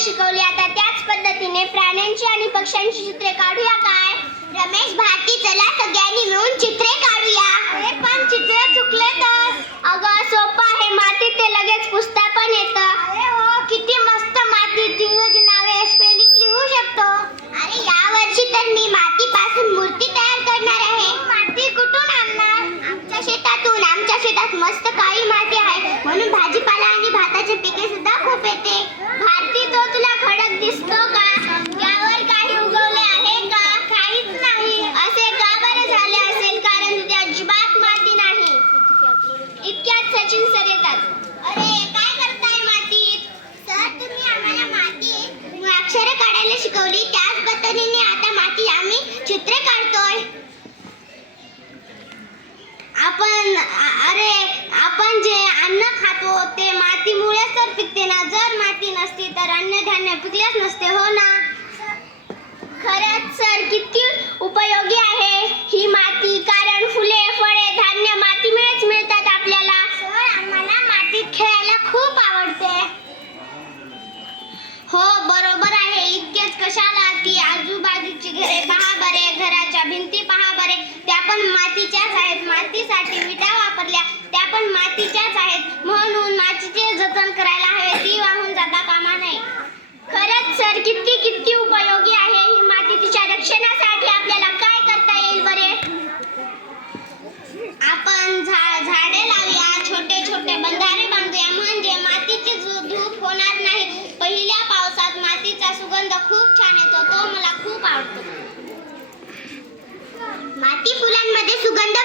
शिकवली. आता त्याच पद्धतीने प्राण्यांची आणि पक्ष्यांची चित्रे काढूया काय? रमेश भारती चला सगळ्यांनी मिळून चित्रे काढूया. अरे पण चित्रे चुकले तर? अगं सोपं आहे. मातीत ते लगेच पुसता पण येतं. अरे हो किती मस्त मातीत दिवज नावे स्पेलिंग लिहू शकतो. अरे या वर्षी तर मी मातीपासून मूर्ती तयार करणार आहे. माती कुठून आणणार? आमच्या शेतातून. आमच्या शेतात मस्त पद्धतीने शिकवली. त्याच पद्धतीने आता माती आम्ही चित्रे काढतोय. आपण अरे आपण जे अन्न खातो ते मातीमुळेच तर पिकते ना. जर माती नसती तर अन्नधान्य पिकलेच नसते हो ना? खरंच सर किती उप पण मातीच्याच आहेत मातीसाठी विटा वापरल्या. त्या पण मातीच्याच आहेत म्हणून मातीचे जतन करायला हवे ती वाहून जाता कामा नये. खरंच सर किती किती उपयोगी आहे ही माती तिच्या रक्षणासाठी आपल्याला काय करता येईल बरे? आपण झा झाडे लावूया छोटे छोटे बंधारे बांधूया. म्हणजे मातीची धूप होणार नाही. पहिल्या पावसात मातीचा सुगंध खूप छान येतो. तो मला खूप आवडतो. माती फुलांमध्ये सुगंध